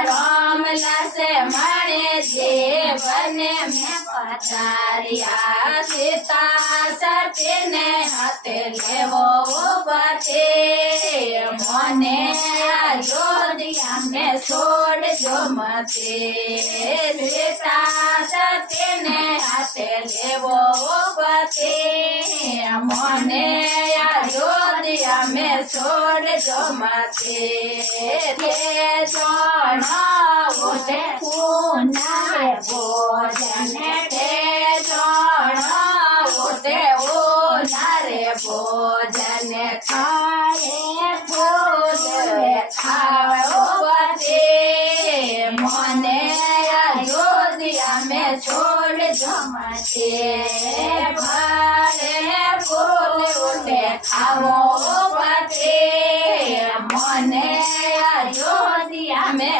रमला से मणे जे बने में पतारिया सीता सती ने हाथे लेवो बते मने अयोध्या में छोड़ जो मते सीता सती ने हाथे लेवो बते मने अयोध्या में छोड़ जो मते उठे पुनारे भोजन ते उठे उनारे भोजन खाए फूल खाओ बते मने अयोध्या में छोड़ जमते भरे फूल उठे खाओ